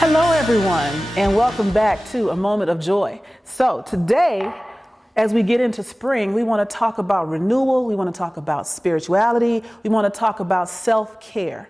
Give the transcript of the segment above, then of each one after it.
Hello everyone, and welcome back to A Moment of Joy. So today, as we get into spring, we want to talk about renewal, we want to talk about spirituality, we want to talk about self-care.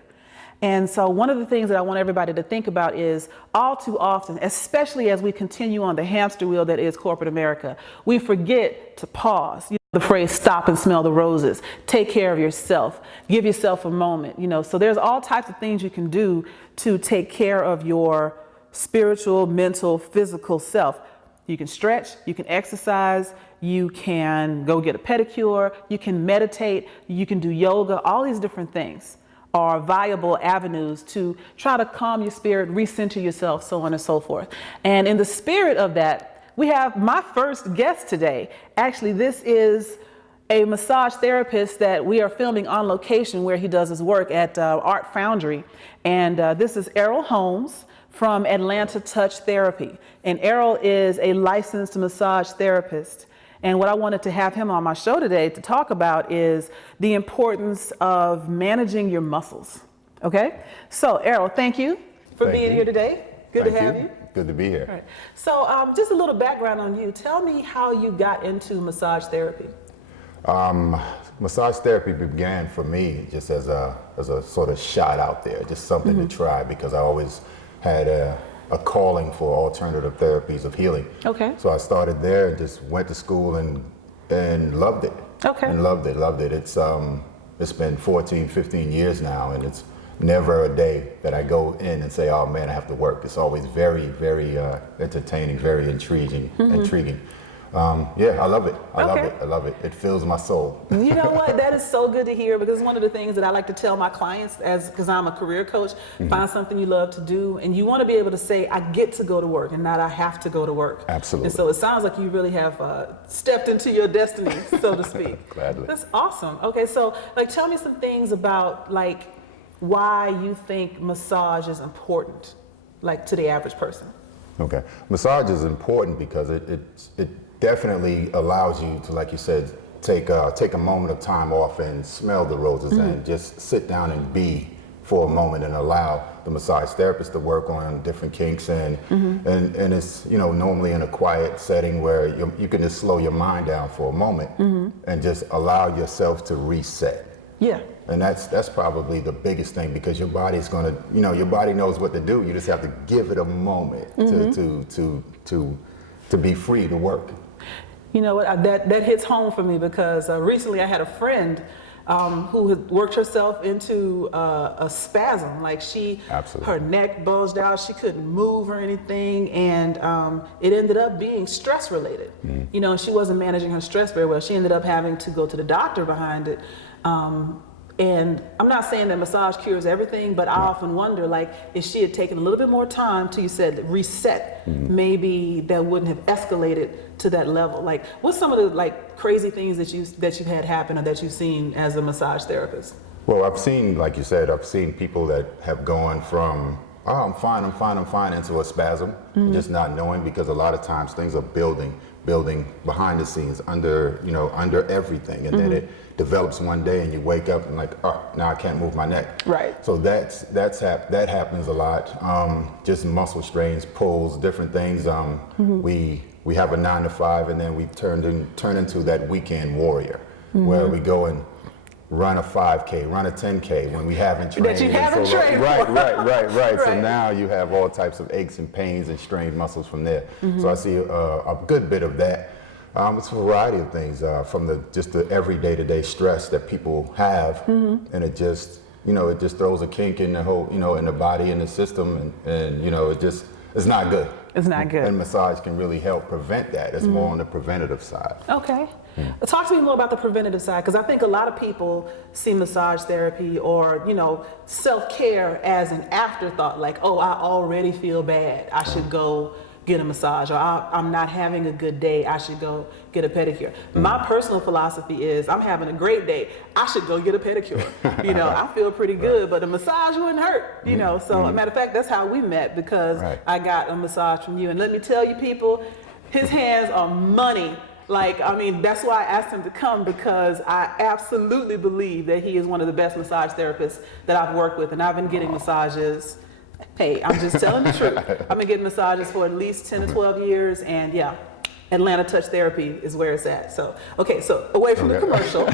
And so one of the things that I want everybody to think about is all too often, especially as we continue on the hamster wheel that is corporate America, we forget to pause. The phrase stop and smell the roses, take care of yourself, give yourself a moment, so there's all types of things you can do to take care of your spiritual, mental, physical self. You can stretch, you can exercise, you can go get a pedicure, you can meditate, you can do yoga. All these different things are viable avenues to try to calm your spirit, recenter yourself, so on and so forth. And in the spirit of that, we have my first guest today. Actually, this is a massage therapist that we are filming on location where he does his work at Art Foundry. And this is Errol Holmes from Atlanta Touch Therapy. And Errol is a licensed massage therapist. And what I wanted to have him on my show today to talk about is the importance of managing your muscles. Okay? So Errol, thank you for being here today. Good to have you. Good to be here. All right. So just a little background on you. Tell me how you got into massage therapy. Massage therapy began for me just as a sort of shot out there, just something to try, because I always had a calling for alternative therapies of healing. Okay. So I started there and just went to school and loved it. Okay. And loved it. It's been 14, 15 years now, and it's never a day that I go in and say, oh man, I have to work. It's always very, very entertaining, very intriguing. Yeah, I love it. I love it. It fills my soul. You know what? That is so good to hear, because it's one of the things that I like to tell my clients, because I'm a career coach, find something you love to do, and you want to be able to say, I get to go to work and not I have to go to work. Absolutely. And so it sounds like you really have stepped into your destiny, so to speak. Gladly. That's awesome. Okay, so tell me some things about why you think massage is important, to the average person. Okay, massage is important because it definitely allows you to, like you said, take a moment of time off and smell the roses and just sit down and be for a moment and allow the massage therapist to work on different kinks and it's normally in a quiet setting where you can just slow your mind down for a moment and just allow yourself to reset. Yeah. And that's probably the biggest thing, because your body's gonna, your body knows what to do. You just have to give it a moment to be free to work. You know what? That hits home for me, because recently I had a friend who had worked herself into a spasm. Her neck bulged out. She couldn't move or anything, and it ended up being stress related. She wasn't managing her stress very well. She ended up having to go to the doctor behind it. And I'm not saying that massage cures everything, but I often wonder, if she had taken a little bit more time to, you said, reset, maybe that wouldn't have escalated to that level. What's some of the crazy things that you've had happen or that you've seen as a massage therapist? Well, I've seen, like you said, I've seen people that have gone from, oh, I'm fine, into a spasm, just not knowing, because a lot of times things are building behind the scenes, under everything, and then it develops one day and you wake up and now I can't move my neck. Right. So that happens a lot. Just muscle strains, pulls, different things. We have a 9 to 5, and then we turn into that weekend warrior, where we go and run a 5K, run a 10K when we haven't trained. That you haven't trained. Right. So now you have all types of aches and pains and strained muscles from there. So I see a good bit of that. It's a variety of things, from just the everyday to-day stress that people have, and it just throws a kink in the whole, in the body and the system, and it's not good. It's not good. And massage can really help prevent that. It's more on the preventative side. Okay. Talk to me more about the preventative side, because I think a lot of people see massage therapy or, self-care as an afterthought, oh, I already feel bad, I should go get a massage, or I'm not having a good day, I should go get a pedicure. My personal philosophy is, I'm having a great day, I should go get a pedicure. I feel pretty good, but a massage wouldn't hurt, So a matter of fact, that's how we met, because I got a massage from you. And let me tell you, people, his hands are money. That's why I asked him to come, because I absolutely believe that he is one of the best massage therapists that I've worked with. And I've been getting massages Hey, I'm just telling the truth. I've been getting massages for at least 10 to 12 years, and yeah, Atlanta Touch Therapy is where it's at. So, okay, so away from the commercial.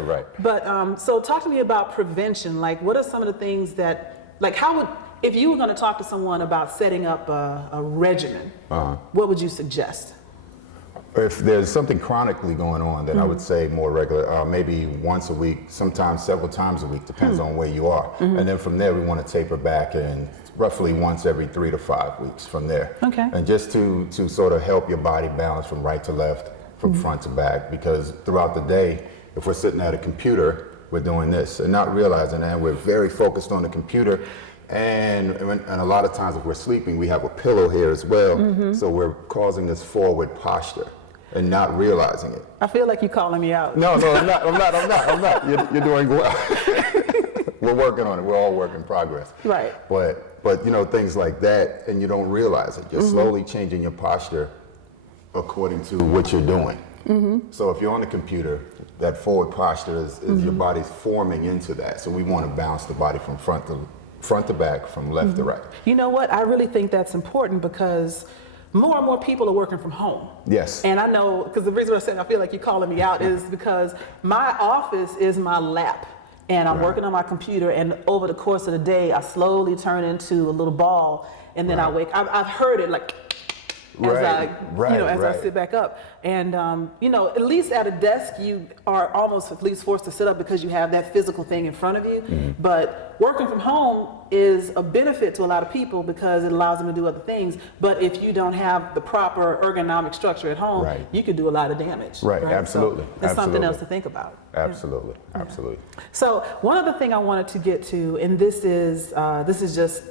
Right. But so talk to me about prevention. Like, what are some of the things that, like, how would, if you were going to talk to someone about setting up a regimen, what would you suggest? If there's something chronically going on, then I would say more regular, maybe once a week, sometimes several times a week, depends on where you are. And then from there, we want to taper back and roughly once every 3 to 5 weeks from there. Okay. And just to sort of help your body balance from right to left, from front to back, because throughout the day, if we're sitting at a computer, we're doing this and not realizing that we're very focused on the computer. And a lot of times if we're sleeping, we have a pillow here as well. So we're causing this forward posture and not realizing it. I feel like you're calling me out. No, I'm not. You're doing well. We're working on it. We're all work in progress. Right. But you know, things like that, and you don't realize it. You're slowly changing your posture according to what you're doing. So if you're on the computer, that forward posture is your body's forming into that. So we want to bounce the body from front to back, from left to right. You know what? I really think that's important because more and more people are working from home. Yes. And I know, because the reason I said I feel like you're calling me out is because my office is my lap. And I'm working on my computer, and over the course of the day, I slowly turn into a little ball, and then I wake. I've heard it like as I sit back up, and you know, at least at a desk, you are almost at least forced to sit up because you have that physical thing in front of you. But working from home is a benefit to a lot of people because it allows them to do other things. But if you don't have the proper ergonomic structure at home, you could do a lot of damage. Right. Absolutely. So it's something else to think about. Absolutely. Absolutely. So one other thing I wanted to get to, and this is just,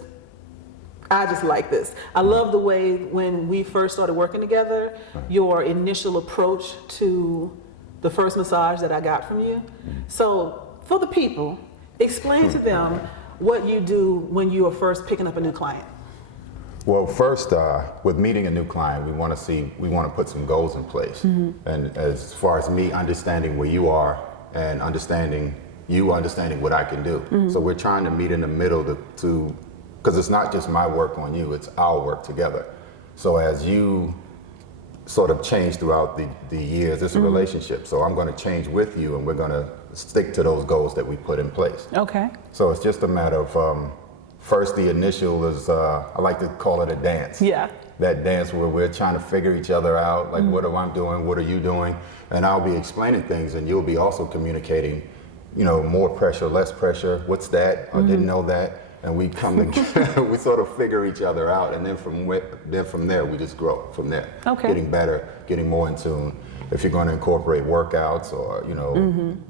I just like this. I love the way when we first started working together, your initial approach to the first massage that I got from you. So for the people, explain to them what you do when you are first picking up a new client. Well, first, with meeting a new client, we want to put some goals in place. And as far as me understanding where you are and understanding what I can do. So we're trying to meet in the middle because it's not just my work on you, it's our work together. So as you sort of change throughout the years, it's a relationship. So I'm going to change with you, and we're going to stick to those goals that we put in place. Okay. So it's just a matter of, first the initial is, I like to call it a dance. Yeah. That dance where we're trying to figure each other out, like what am I doing, what are you doing? And I'll be explaining things, and you'll be also communicating, you know, more pressure, less pressure, what's that, I didn't know that. And we come together, we sort of figure each other out, and then from there we just grow from there. Okay. Getting better, getting more in tune. If you're going to incorporate workouts or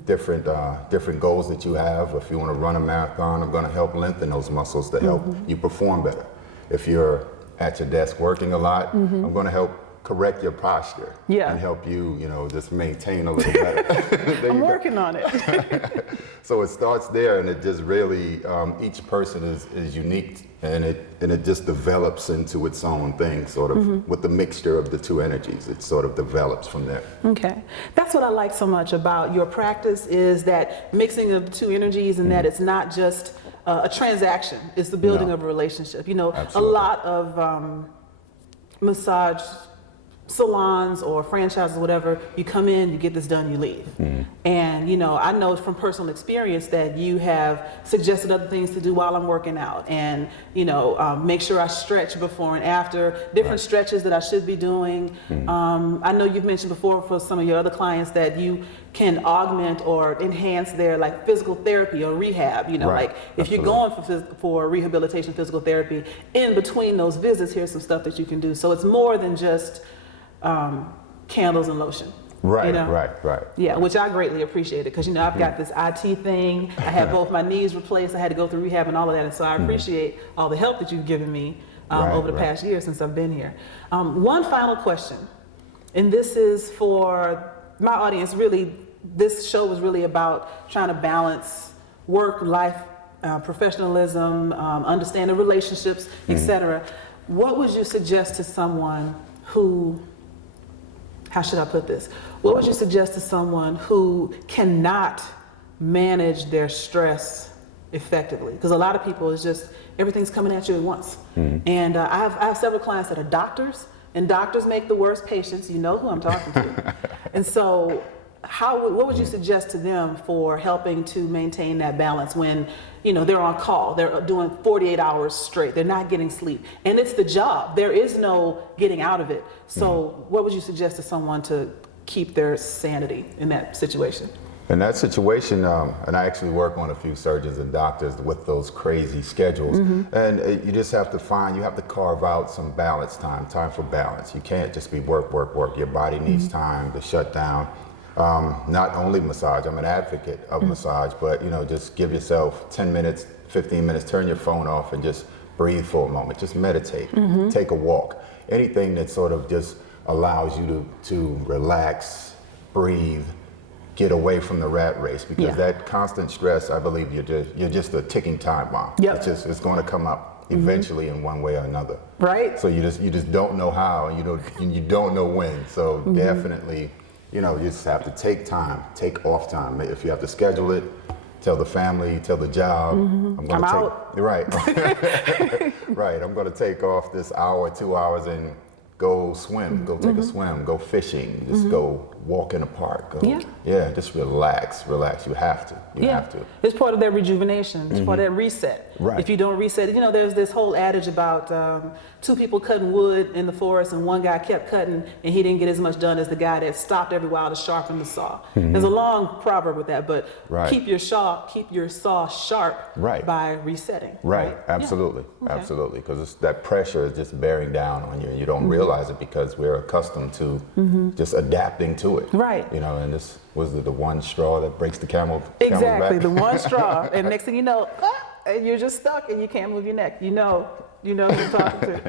different goals that you have, if you want to run a marathon, I'm going to help lengthen those muscles to help you perform better. If you're at your desk working a lot, I'm going to help correct your posture and help you, just maintain a little better. I'm working on it. So it starts there, and it just really, each person is unique, and it just develops into its own thing, sort of with the mixture of the two energies. It sort of develops from there. Okay. That's what I like so much about your practice is that mixing of the two energies, and that it's not just a transaction, it's the building of a relationship. Absolutely. A lot of massage salons or franchises, whatever, you come in, you get this done, you leave. And I know from personal experience that you have suggested other things to do while I'm working out, and make sure I stretch before and after, different stretches that I should be doing. I know you've mentioned before for some of your other clients that you can augment or enhance their physical therapy or rehab. Like if you're going for rehabilitation, physical therapy, in between those visits, here's some stuff that you can do. So it's more than just candles and lotion. Right. Yeah, which I greatly appreciate it because I've got this IT thing. I had both my knees replaced. I had to go through rehab and all of that, and so I appreciate all the help that you've given me over the past year since I've been here. One final question, and this is for my audience. Really, this show was really about trying to balance work, life, professionalism, understanding relationships, etc. What would you suggest to someone who, how should I put this? What would you suggest to someone who cannot manage their stress effectively? Because a lot of people is just everything's coming at you at once. And I have several clients that are doctors, and doctors make the worst patients. You know who I'm talking to. And so what would you suggest to them for helping to maintain that balance when, you know, they're on call, they're doing 48 hours straight, they're not getting sleep, and it's the job, there is no getting out of it. So what would you suggest to someone to keep their sanity in that situation? In that situation, and I actually work on a few surgeons and doctors with those crazy schedules, and you just have to carve out some balance time for balance. You can't just be work. Your body needs time to shut down. Not only massage, I'm an advocate of massage, but you know, just give yourself 10 minutes, 15 minutes, turn your phone off and just breathe for a moment. Just meditate, take a walk. Anything that sort of just allows you to relax, breathe, get away from the rat race, because that constant stress, I believe you're just a ticking time bomb. It's going to come up eventually in one way or another. Right. So you just don't know how, and you don't know when. So definitely, you know, you just have to take off time. If you have to schedule it, tell the family, tell the job. I'm out. Right. Right. I'm going to take off this hour, 2 hours, and go swim, go take a swim, go fishing, just go walk in the park. Just relax. You have to. You have to. It's part of that rejuvenation. It's part of that reset. Right. If you don't reset, you know, there's this whole adage about two people cutting wood in the forest, and one guy kept cutting, and he didn't get as much done as the guy that stopped every while to sharpen the saw. There's a long proverb with that, but keep your saw sharp by resetting. Right. Absolutely. Absolutely. Because that pressure is just bearing down on you, and you don't realize it because we're accustomed to just adapting to it. Right. You know, and this was the one straw that breaks the camel's exactly back. the one straw, and next thing you know, and you're just stuck and you can't move your neck. You know who I'm talking to.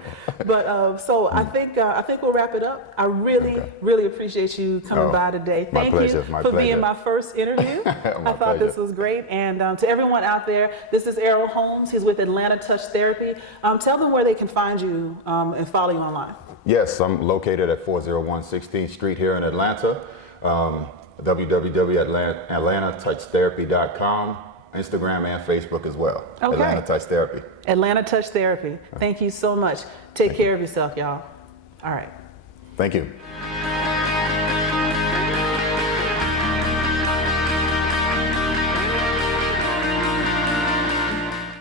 But so I think we'll wrap it up. I really appreciate you coming by today. Thank you for being my first interview. I thought this was great. And to everyone out there, this is Errol Holmes. He's with Atlanta Touch Therapy. Tell them where they can find you and follow you online. Yes, I'm located at 401 16th Street here in Atlanta. www.atlantatouchtherapy.com, Instagram and Facebook as well. Atlanta Touch Therapy. Atlanta Touch Therapy. Thank you so much. Take care of yourself, y'all. All right. Thank you.